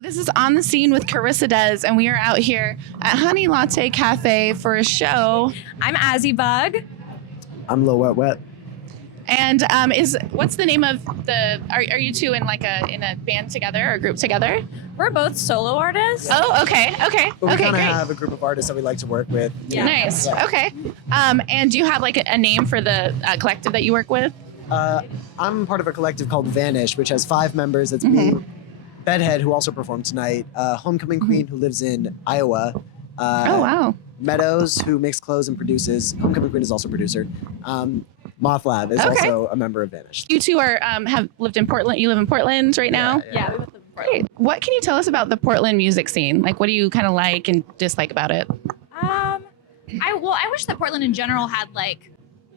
This is On the Scene with Carissa Does, and we are out here at Honey Latte Cafe for a show. I'm Azie Bug. I'm Lil Wet Wet. And what's the name of the? Are you two in a band together or a group together? We're both solo artists. Oh, okay. But we Okay, kind of great. have a group of artists that we like to work with. Yeah. Nice. Yeah. Okay. And do you have like a name for the collective that you work with? I'm part of a collective called Vanish, which has 5 members. It's me, Bedhead, who also performed tonight, Homecoming Queen, who lives in Iowa. Oh wow. Meadows, who makes clothes and produces. Homecoming Queen is also a producer. Moth Lab is Okay. also a member of Vanish. You two are have lived in Portland. You live in Portland right now. Yeah, we both live in Great. Portland. What can you tell us about the Portland music scene? Like, what do you kind of like and dislike about it? I wish that Portland in general had like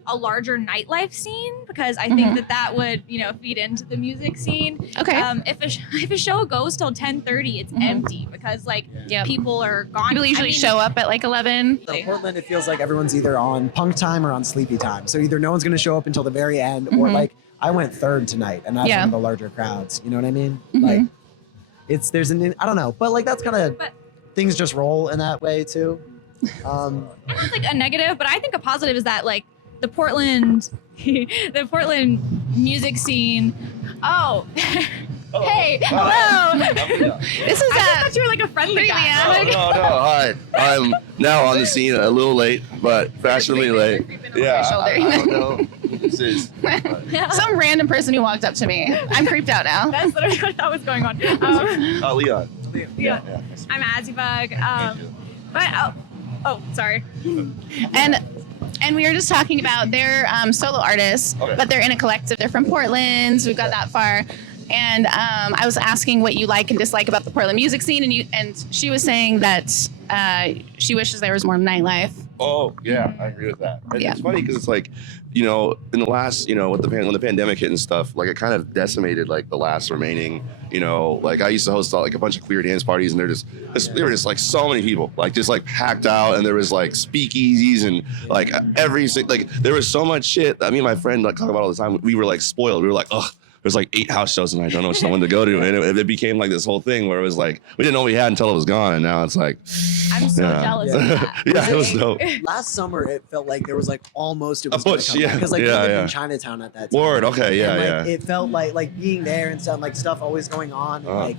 a larger nightlife scene, because I think that would, feed into the music scene. Okay. If a show goes till 10:30, it's empty because Yep. people are gone. People usually show up at like 11. In Portland, it feels like everyone's either on punk time or on sleepy time. So either no one's going to show up until the very end, or like I went third tonight, and that's Yeah. one of the larger crowds. You know what I mean? Mhm. Like, I don't know, but like that's kind of But things just roll in that way too. it's like a negative, but I think a positive is that like the Portland music scene. Oh. Hey, hello. This is I thought you were like a friendly guy. No. Hi. I'm now on the scene, a little late, but fashionably late. Yeah. shoulder. I don't know who this is. some random person who walked up to me. I'm creeped out now. That's literally what I thought was going on. Leon. Yeah. I'm Azie Bug. Sorry. And we were just talking about they're solo artists, Okay. but they're in a collective. They're from Portland, so we've got that far. And I was asking what you like and dislike about the Portland music scene, and she was saying that she wishes there was more nightlife. Oh, yeah, I agree with that. And Yeah. It's funny because it's like, in the last, with when the pandemic hit and stuff, like it kind of decimated like the last remaining, like I used to host like a bunch of queer dance parties, and there were just like so many people, like just like packed out, and there was like speakeasies and like there was so much shit. I mean, my friend like talk about all the time. We were like spoiled. We were like, ugh. There's like 8 house shows and I don't know which one to go to. And it became like this whole thing where it was like, we didn't know we had until it was gone. And now it's like, I'm so jealous of that. yeah, it was dope. Last summer, it felt like there was like almost it was push, gonna come back, because like we yeah, lived yeah. in Chinatown at that time. Word, okay, yeah, and, yeah. like, it felt like being there and stuff, like stuff always going on. And, like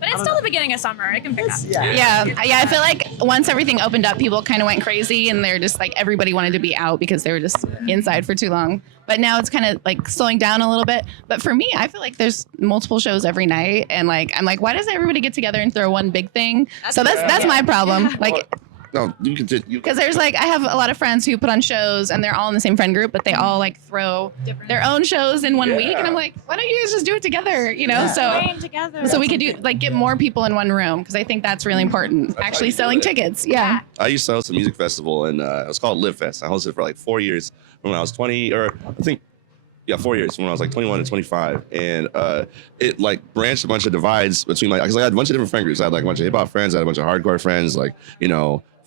But it's still the beginning of summer. It can pick up. yeah. Yeah. I feel like once everything opened up, people kind of went crazy, and they're just like everybody wanted to be out because they were just inside for too long. But now it's kind of like slowing down a little bit. But for me, I feel like there's multiple shows every night, and like I'm like, why doesn't everybody get together and throw one big thing? That's my problem. Like, No, you can because there's like I have a lot of friends who put on shows, and they're all in the same friend group, but they all like throw their own shows in one week, and I'm like, why don't you guys just do it together? Playing together. So we could do like get more people in one room, because I think that's really important. Actually selling tickets. Yeah. I used to host a music festival, and it was called Live Fest. I hosted it for like 4 years from when I was 20, or I think, 4 years from when I was like 21 to 25. And it like branched a bunch of divides between because I had a bunch of different friend groups. I had like a bunch of hip hop friends, I had a bunch of hardcore friends, like,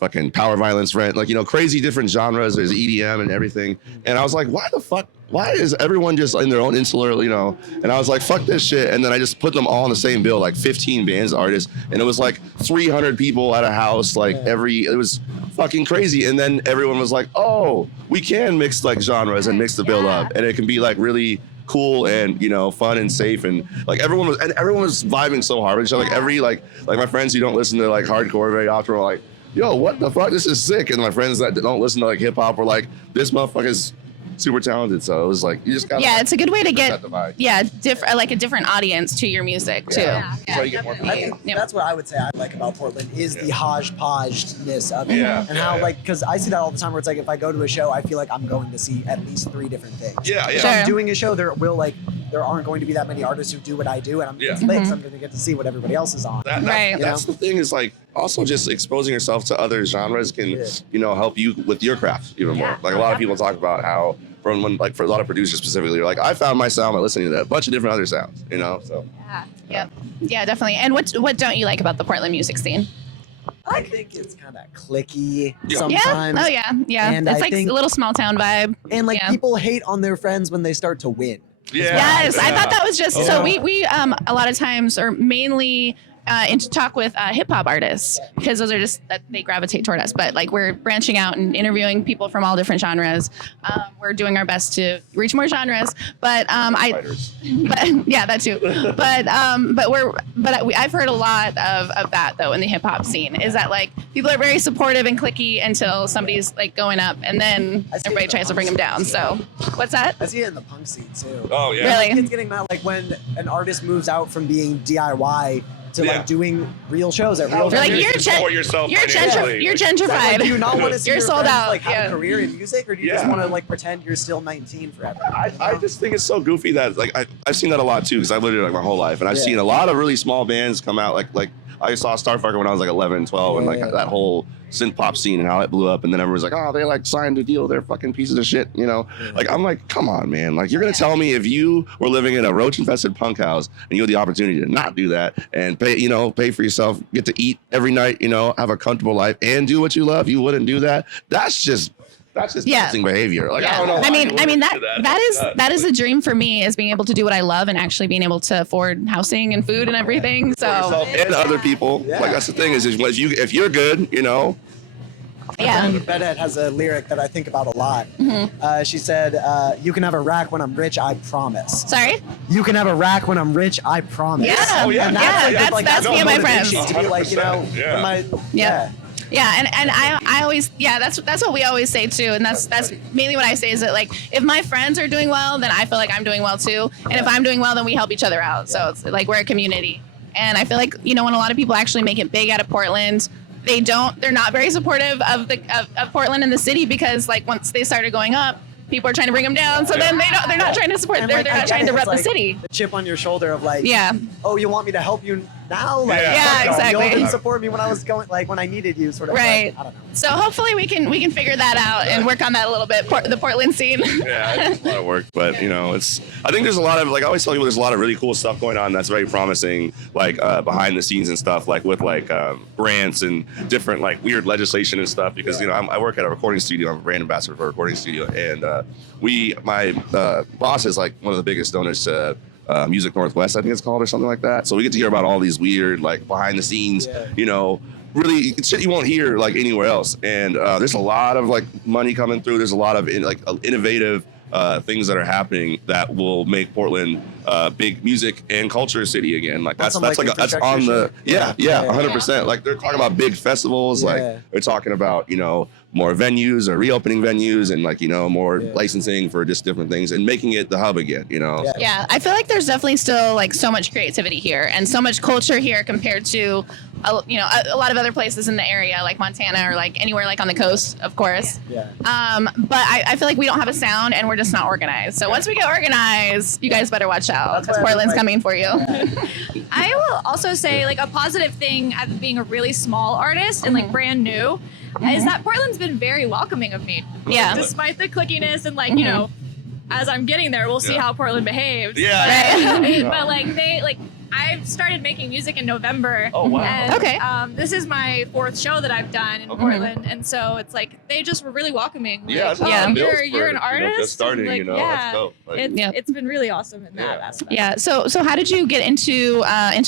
fucking power violence friends, like, crazy different genres. There's EDM and everything. And I was like, why is everyone just in their own insular, and I was like, fuck this shit. And then I just put them all on the same bill, like 15 bands, artists. And it was like 300 people at a house, like it was fucking crazy. And then everyone was like, oh, we can mix like genres and mix the bill up. And it can be like really cool and fun and safe, and like everyone was vibing so hard with each other. Like every like my friends who don't listen to like hardcore very often were like, yo, what the fuck? This is sick. And my friends that don't listen to like hip hop were like, this motherfucker's super talented. So it was like, you just got It's a good way to get vibe. like a different audience to your music too. That's how you get more people. I think that's what I would say I like about Portland is the hodgepodgeness of it, and how because I see that all the time where it's like if I go to a show, I feel like I'm going to see at least 3 different things. Yeah, yeah. If Sure. I'm doing a show, there aren't going to be that many artists who do what I do, and I'm Yeah. it's lit, so I'm going to get to see what everybody else is on. Right. That's the thing, is like also just exposing yourself to other genres can help you with your craft even more. Like a lot of people talk about how for a lot of producers specifically, you're like, I found my sound by listening to a bunch of different other sounds, so. Yeah, definitely. And what don't you like about the Portland music scene? I think it's kind of cliquey Yeah. sometimes. Yeah. And It's I like think- a little small town vibe. And like Yeah. people hate on their friends when they start to win. Yeah. Yes, I thought that was just so we a lot of times or mainly into talk with hip hop artists because those are just that they gravitate toward us. But like we're branching out and interviewing people from all different genres. We're doing our best to reach more genres. But but yeah, that too. I've heard a lot of that though in the hip hop scene is that like people are very supportive and cliquey until somebody's like going up and then everybody tries to bring them down. So what's that? I see it in the punk scene too. Oh yeah. Really? It's getting mad like when an artist moves out from being DIY to like doing real shows at real You're like venues. you're gentrified. Like, do you not want to see You're your sold friends, out. like have a career in music, or do you just want to like pretend you're still 19 forever? I just think it's so goofy that like I've seen that a lot too because I've lived it like my whole life and I've seen a lot of really small bands come out like I saw Starfucker when I was like 11, 12 and like that whole synth pop scene and how it blew up and then everyone's like, oh, they like signed a deal, they're fucking pieces of shit, you know? Like I'm like, come on, man. Like you're gonna tell me if you were living in a roach infested punk house and you had the opportunity to not do that and pay for yourself, get to eat every night, have a comfortable life and do what you love, you wouldn't do that? That's just dancing behavior. Like I don't know. I mean that is a dream for me is being able to do what I love and actually being able to afford housing and food and everything. So and other people. Yeah. Like that's the thing is if you're good, yeah. Bedhead has a lyric that I think about a lot. She said, you can have a rack when I'm rich, I promise. Sorry? You can have a rack when I'm rich, I promise. Yeah. Oh, yeah. And That's me and my friends. To be like, And I always that's what we always say too, and that's mainly what I say is that like if my friends are doing well, then I feel like I'm doing well too, and if I'm doing well, then we help each other out. So it's like we're a community, and I feel like when a lot of people actually make it big out of Portland, they're not very supportive of Portland and the city because like once they started going up, people are trying to bring them down. So then they're not trying to support. They're not trying to rep the city. The chip on your shoulder of like, oh, you want me to help you now? Like, exactly. You didn't support me when I was going, like when I needed you, sort of. Right. Like, I don't know. So hopefully we can figure that out and work on that a little bit. The Portland scene. Yeah, it's a lot of work, but I think there's a lot of like I always tell people there's a lot of really cool stuff going on that's very promising, like behind the scenes and stuff, like with like grants and different like weird legislation and stuff. Because I work at a recording studio. I'm a brand ambassador for a recording studio, and my boss is like one of the biggest donors to Music Northwest, I think it's called, or something like that. So we get to hear about all these weird like behind the scenes, really shit you won't hear like anywhere else. And there's a lot of like money coming through. There's a lot of innovative things that are happening that will make Portland big music and culture city again. Like that's on the 100%. Like they're talking about big festivals. Like they're talking about more venues or reopening venues and like more licensing for just different things and making it the hub again. Yeah, I feel like there's definitely still like so much creativity here and so much culture here compared to a lot of other places in the area like Montana or like anywhere like on the coast, of course. But I feel like we don't have a sound and we're just not organized. So once we get organized, you guys better watch out because Portland's coming for you. I will also say like a positive thing as being a really small artist and like brand new is that Portland's been very welcoming of me. Yeah. Despite the clickiness and like, as I'm getting there, we'll see how Portland behaves. Yeah. But like I've started making music in November. Oh, wow. And, okay. This is my 4th show that I've done in Portland. And so it's like, they just were really welcoming. Yeah. Like, you're an artist. Just starting, like, that's dope. Like, it's been really awesome in that aspect. Yeah. So how did you get into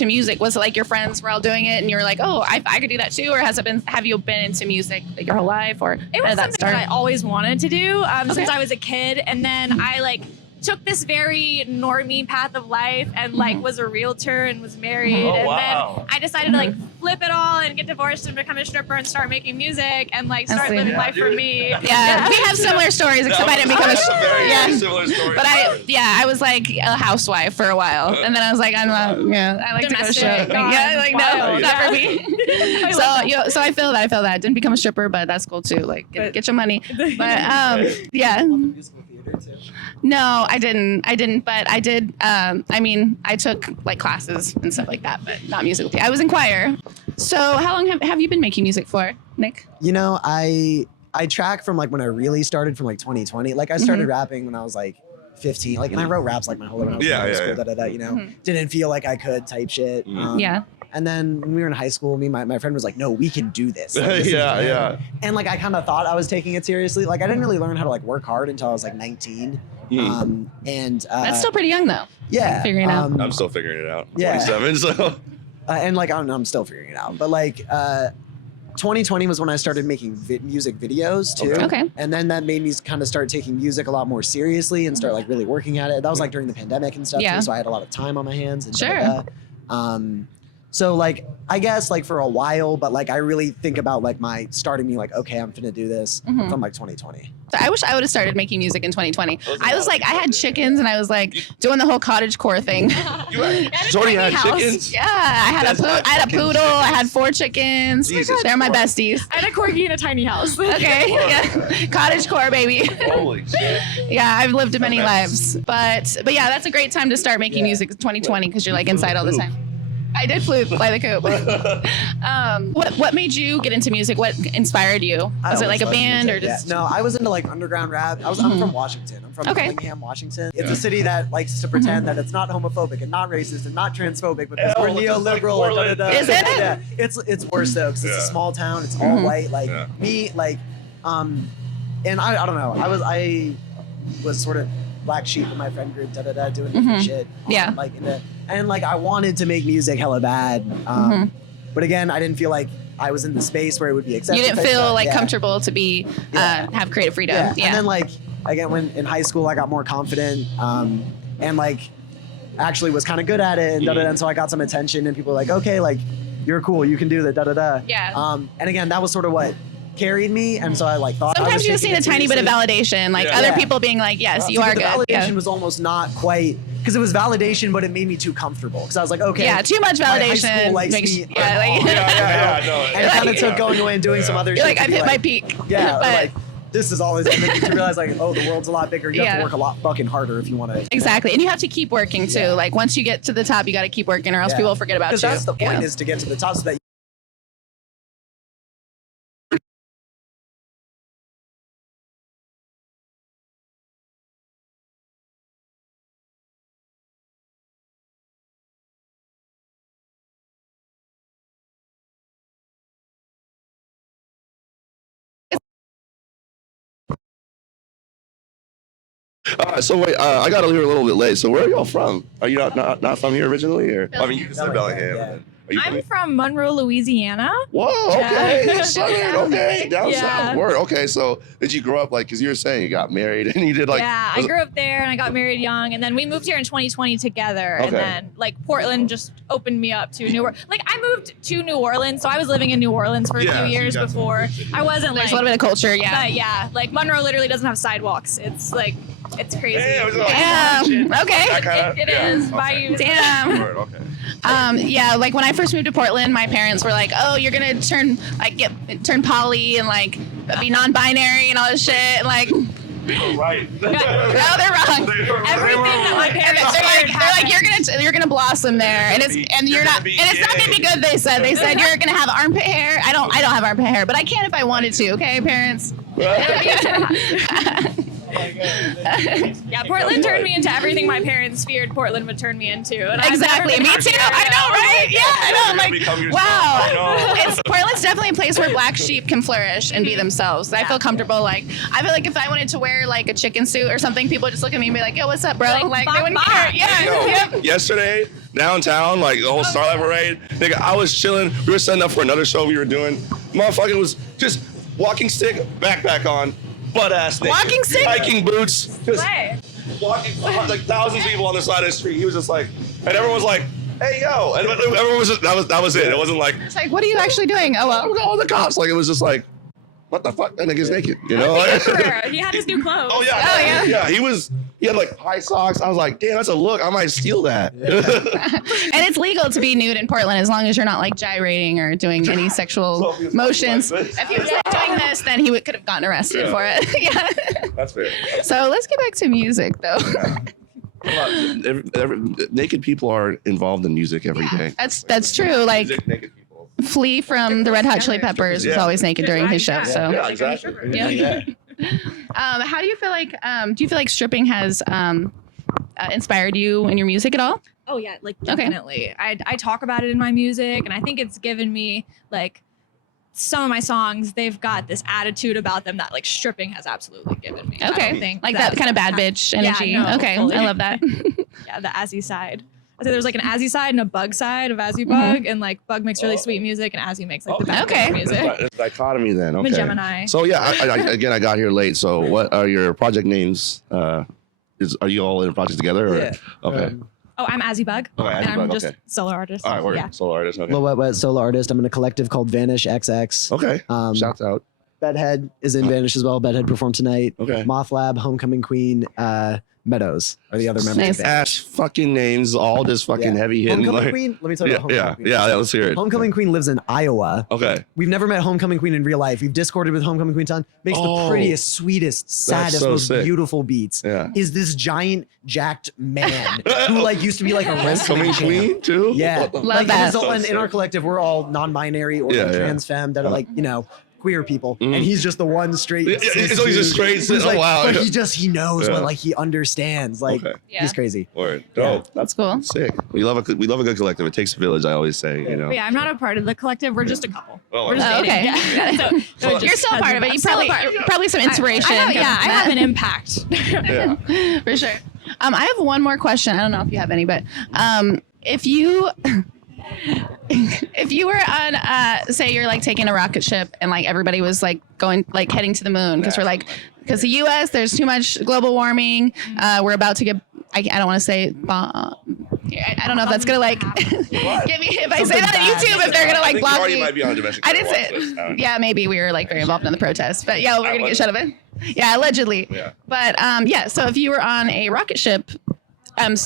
music? Was it like your friends were all doing it and you were like, oh, I could do that too? Or have you been into music like your whole life? Or it was something that I always wanted to do since I was a kid. And then I took this very normie path of life and was a realtor and was married then I decided to flip it all and get divorced and become a stripper and start making music and start living life for me. Yeah, we have similar stories except I didn't become a very similar story. But I was like a housewife for a while and then I was like I'm not I like Domestic, to go show. No, not for me. So I feel that. Didn't become a stripper, but that's cool too. Like get your money. But No, I didn't, but I did. I took classes and stuff like that, but not musical theater. I was in choir. So how long have you been making music for, Nick? I track from when I really started from 2020. I started rapping when I was 15. And I wrote raps my whole life when I was in school. Didn't feel like I could type shit. And then when we were in high school, my friend was like, no, we can do this. Like, Yeah. And like I kind of thought I was taking it seriously. Like I didn't really learn how to like work hard until I was like 19. That's still pretty young though. Yeah. Figuring it out. I'm still figuring it out. Yeah. 27, so. And like I'm still figuring it out. But like 2020 was when I started making music videos too. Okay. And then that made me kind of start taking music a lot more seriously and start like really working at it. That was like during the pandemic and stuff Yeah. too, so I had a lot of time on my hands and Sure. so like I guess like for a while, but like I really think about like my starting me like, okay, I'm finna do this from like 2020. So I wish I would have started making music in 2020. I was like, I had chickens and I was like doing the whole cottage-core thing. Jody had chickens? Yeah, I had a poodle. I had 4 chickens. Jesus They're my Christ. besties. I had a corgi in a tiny house. Okay, yeah, cottage-core, baby. Holy shit. Yeah, I've lived many lives, but yeah, that's a great time to start making music in 2020 because you're like inside all the time. I did fly the coop. What made you get into music? What inspired you? Was it like a band or just? No, I was into like underground rap. I'm from Washington. I'm from Bellingham, Washington. It's a city that likes to pretend that it's not homophobic and not racist and not transphobic because we're neoliberal. And da-da-da. Is it? Yeah, it's worse though because it's a small town. It's all white. Like me, like, and I don't know. I was sort of black sheep in my friend group, doing different shit. Yeah. Like and like I wanted to make music hella bad. But again, I didn't feel like I was in the space where it would be accepted. You didn't feel like comfortable to be have creative freedom. Yeah. And then like again, when in high school, I got more confident and like actually was kind of good at it and and so I got some attention and people were like, okay, like you're cool, you can do the Yeah. And again, that was sort of what carried me, and so I like thought. Sometimes you just need a tiny bit of validation, like other people being like, "Yes, you are the good." Validation was almost not quite because it was validation, but it made me too comfortable because I was like, okay, Yeah, too much my high validation school likes makes me. Yeah, no. And it kind of took going away and doing some other You're shit. like, to I've be hit my peak. Yeah, or But- like this is all it's making you realize like, oh, the world's a lot bigger. You have to work a lot fucking harder if you want to. Exactly, and you have to keep working too. Like once you get to the top, you got to keep working, or else people forget about you. Because that's the point is to get to the top so that. So wait, I got here a little bit late. So where are y'all from? Are you not from here originally, or I mean, you just said Bellingham. Yeah. Are you I'm from Monroe, Louisiana. Whoa, okay, Yeah. Southern, okay, down Yeah. south. Word, okay. So did you grow up like? Because you were saying you got married and you did like. Yeah, I grew up there and I got married young, and then we moved here in 2020 together. Okay. And then like Portland just opened me up to New Orleans. Like I moved to New Orleans, so I was living in New Orleans for a Yeah, few so you years got some before. I wasn't There's like, a little bit of culture, yeah. but yeah, like Monroe literally doesn't have sidewalks. It's like it's crazy. Damn, it's like- Damn. Okay. That kinda- It yeah, is. okay. Bayou. Damn. Word, okay. Yeah, like when I first moved to Portland, my parents were like, "Oh, you're gonna turn poly and like be non-binary and all this shit." And like, no, Right. they're wrong. Everything that my parents They're like you're gonna blossom there, and it's not gonna be good. They said you're gonna have armpit hair. I don't have armpit hair, but I can if I wanted to. Okay, parents. Yeah, Portland turned me into everything my parents feared Portland would turn me into. And I've Exactly. never been Me too. happier. I know, right? Yeah, I know. I'm Become like, yourself. wow. I know. Portland's definitely a place where black sheep can flourish and be themselves. I feel comfortable. Like, I feel like if I wanted to wear like a chicken suit or something, people would just look at me and be like, "Yo, what's up, bro?" Like, they wouldn't bop, care. bop. Yeah. Yo, Yep. yesterday downtown, like the whole Starlight Parade, nigga, I was chilling. We were setting up for another show we were doing. Motherfucking was just walking stick, backpack on, butt ass naked. Walking stick? hiking boots, just Way. walking like thousands of people on the side of the street. He was just like, and everyone was like, "Hey yo," and everyone was just that was it. It wasn't like, It's like, what are you actually doing? Oh well. "Oh, the cops!" Like it was just like, "What the fuck? That nigga's naked," you know? He had his new clothes. Oh yeah, Oh, yeah. yeah. He had like high socks. I was like, damn, that's a look. I might steal that. And it's legal to be nude in Portland as long as you're not like gyrating or doing any sexual motions. If he was like doing this, then he could have gotten arrested for it. Yeah. That's fair. So let's get back to music though. Naked people are involved in music every day. That's true. Like Naked people. Flea from the Red Hot Chili Peppers was Yeah. always naked during his show. So Yeah, exactly. yeah. How do you feel like stripping has inspired you in your music at all? Oh yeah, like Okay. definitely. I talk about it in my music, and I think it's given me like some of my songs. They've got this attitude about them that like stripping has absolutely given me. I Okay. don't think Like that kind of bad bitch energy. Yeah, no, Okay. fully. I love that. Yeah, the Azie side. I say there's like an Azie side and a Bug side of Azie Bug, and like Bug makes really sweet music, and Azie makes like the bad Okay. bitch music. It's dichotomy then. I'm Okay. a Gemini. So yeah, I got here late. So what are your project names? Are you all in a project together? Or? Yeah. Okay. Oh, I'm Azie Bug, Okay, Azie and I'm Bug, just okay. solo artist. All right, we're Yeah. solo artist. Okay. Lil Wet Wet solo artist. I'm in a collective called Vanish XX. Okay. Shouts out. Bedhead is in Vanish as well. Bedhead performed tonight. Okay. Moth Lab, Homecoming Queen, Meadows are the other members. Nice. Of the band. Ash fucking names, all just fucking Yeah. heavy hitting. Homecoming Like, Queen. Let me tell you yeah, about Homecoming Queen. yeah. Let's hear it. Homecoming Queen lives in Iowa. Okay. We've never met Homecoming Queen in real life. We've discorded with Homecoming Queen ton. Makes Oh. the prettiest, sweetest, saddest, so most sick. beautiful beats. Yeah. Is this giant, jacked man who like used to be like a wrestling Homecoming champ. Queen too. Yeah. Love like, that. and in our collective, we're all non-binary or Yeah, like yeah. trans femme that are like, queer people. Mhm. And he's just the one straight. Yeah, cis it's always dude just straight who's cis. Oh, like, wow. But he knows Yeah. what, like he understands. Like Okay. Yeah. he's crazy. Word. Yeah. Dope. That's cool. Sick. We love a good collective. It takes a village. I always say. You know. But yeah, I'm not a part of the collective. We're just a couple. Oh, We're just Oh, dating. okay. Yeah. So You're still a part of it. I'm You still a probably part. some inspiration. I have an impact. Yeah. For sure. I have one more question. I don't know if you have any, but if you if you were on say you're like taking a rocket ship and like everybody was like going like heading to the moon because we're like because the US there's too much global warming, we're about to get I don't want to say I don't know if that's gonna like get me if I say that on YouTube if they're gonna like block me. Might be on domestic. I didn't say it. Yeah, maybe we were like very involved in the protest, but yeah, we're gonna get shut of it. Yeah, allegedly. Yeah. But yeah, so if you were on a rocket ship,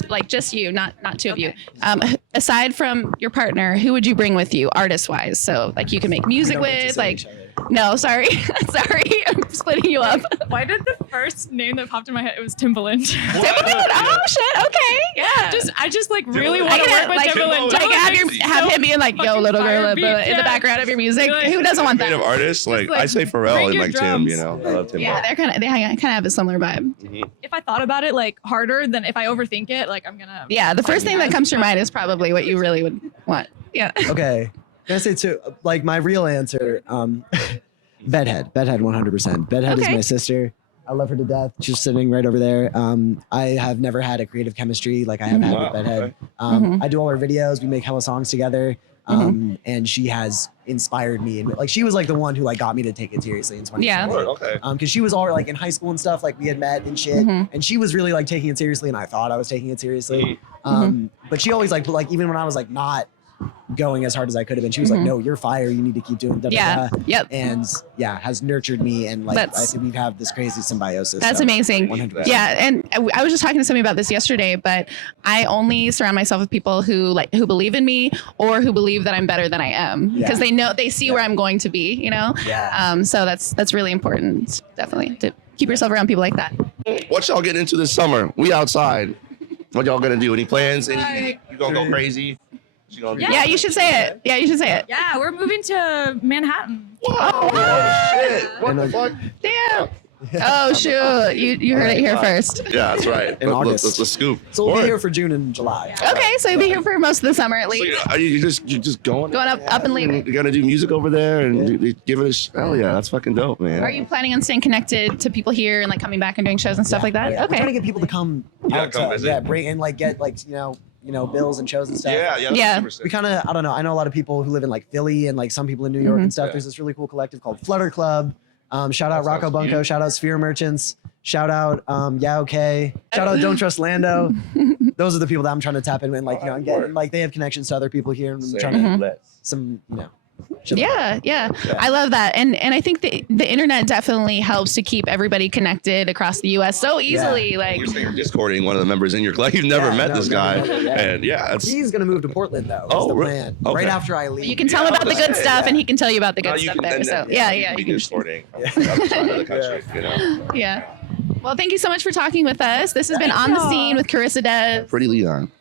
like just you, not two of you, aside from your partner, who would you bring with you, artist wise? So like you can make music with, like. No, sorry, sorry, I'm splitting you up. Why did the first name that popped in my head it was Timbaland? Timbaland. Oh shit. Okay. Yeah. I just like really I want to can, work with like, Timbaland. Like have him being like, "Yo, little girl," fucking fire in the beat, background of your music. Like, Who doesn't want Creative that? artists, like like, I say Pharrell bring and your like Tim. drums. You know, I love Tim. Yeah, they kind of have a similar vibe. If I thought about it like harder than if I overthink it, like I'm gonna. Yeah, the first thing that comes to your mind is probably what you really would want. Yeah. Okay. Can I say too? Like my real answer, Bedhead 100%. Bedhead is Okay. my sister. I love her to death. She's sitting right over there. I have never had a creative chemistry like I have had Wow, with Bedhead. okay. I do all her videos. We make hella songs together. And she has inspired me, and like she was like the one who like got me to take it seriously in 2020. Yeah. Word, okay. Because she was all like in high school and stuff, like we had met and shit, and she was really like taking it seriously, and I thought I was taking it seriously. But she always like even when I was like not going as hard as I could have been, she was like, "No, you're fire. You need to keep doing." Yeah. Yep. And yeah, has nurtured me, and like I That's- think we have this crazy symbiosis. That's so, amazing. 100%. Yeah, and I was just talking to somebody about this yesterday, but I only surround myself with people who believe in me or who believe that I'm better than I am because they see where I'm going to be, you know? Yeah. So that's really important, definitely, to keep yourself around people like that. What y'all getting into this summer? We outside. What y'all gonna do? Any plans? Anything? You gonna go crazy? You gonna Yeah. Yeah, you should say it. Yeah, you should say it. Yeah, we're moving to Manhattan. Oh shit! What And, the fuck? Damn. Oh shoot! You heard it here first. Yeah, that's right. In August. Let's scoop. So we'll Word. be here for June and July. Okay, so you'll be here for most of the summer at So least. are you just going Up and leaving. You're gonna do music over there and give it a hell yeah, that's fucking dope, man. Are you planning on staying connected to people here and like coming back and doing shows and stuff like that? Yeah. We're trying to Okay. get people to come Yeah, out come to, visit. yeah, bring and like get like you know bills and shows and stuff. Yeah. Yeah. That's super We sick. kind of, I don't know. I know a lot of people who live in like Philly and like some people in New York and stuff. Yeah. There's this really cool collective called Flutter Club. Shout out That Rocco sounds Bunko. cute. Shout out Sphere Merchants. Shout out Yao K. Shout out Don't Trust Lando. Those are the people that I'm trying to tap in and like, I'm getting like they have connections to other people here and I'm trying to some, shit like that. Yeah. I love that. And I think the internet definitely helps to keep everybody connected across the US so easily. Like You're saying you're discording one of the members in your club. You've never met this guy. never, yeah. And yeah, that's He's gonna move to Portland though. Oh, Is the really? plan. Okay. Right after I leave. you can tell him about the good stuff and he can tell you about the now good you stuff can there. then- So then yeah. be You can, discording on the other side of the country, you know. yeah. Well, thank you so much for talking with us. This has been On the Scene with Carissa Des. Pretty Leon.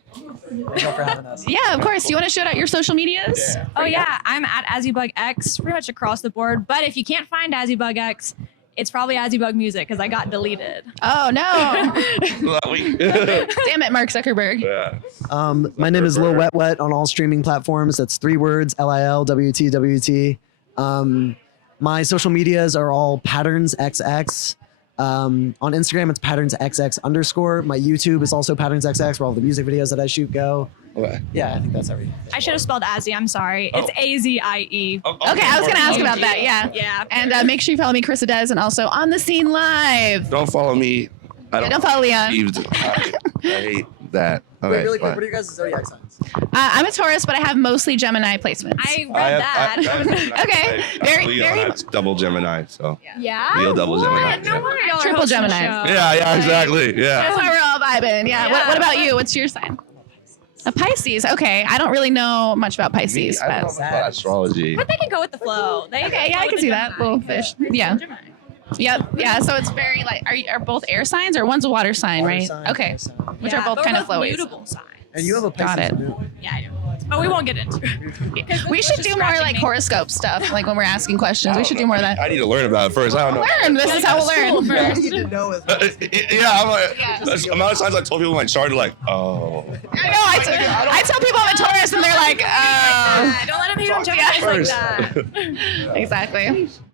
Thank you for having us. Yeah, of course. Do you want to shout out your social medias? Oh yeah, I'm at AzieBugX pretty much across the board. But if you can't find AzieBugX, it's probably Azie Music because I got deleted. Oh no! We- Damn it, Mark Zuckerberg. yeah. My name is Lil Wet Wet on all streaming platforms. That's 3 words, LILWTWT. My social medias are all Patterns XX. On Instagram, it's Patterns XX_. My YouTube is also Patterns XX, where all the music videos that I shoot go. Okay. Yeah, I think that's everything. I should have spelled Azie. I'm sorry. It's AZIE. Oh, Okay, I was gonna ask about that. Yeah. Yeah. And make sure you follow me, Carissa Des, and also On the Scene Live. Don't follow me. I Don't follow Leon. I hate that. Okay, Wait, really quick, fine. what are your guys' zodiac signs? I'm a Taurus, but I have mostly Gemini placements. I read that. Okay, very- That's double Gemini. So Yeah. Leo double Gemini. No wonder y'all are Triple hosting the Gemini. show. Yeah, exactly. That's Yeah. why we're all vibing. Yeah. What about you? What's your sign? A Pisces. Okay. I don't really know much about Pisces, I don't but know about astrology. But they can go with the flow. They okay. Yeah, I can see that. Little fish. Yeah. Yep. Yeah. So it's very like, are both air signs or one's a water sign, Water right? sign, Okay. air sign. Which are both kind of flowy. mutable signs. And you have a Got Pisces it. moon. Yeah, I do. But we won't get into it. We should do more like horoscope stuff, like when we're asking questions. We should do more of that. I need to learn about it first. I don't know. Learn. This is how we'll learn. First. You didn't know it. Yeah, I'm like, Yeah. the amount of times I told people my chart, they're like, oh. I know. I tell people I'm a Taurus, and they're like, oh. Don't let them hear them jump Yeah. like that. Exactly.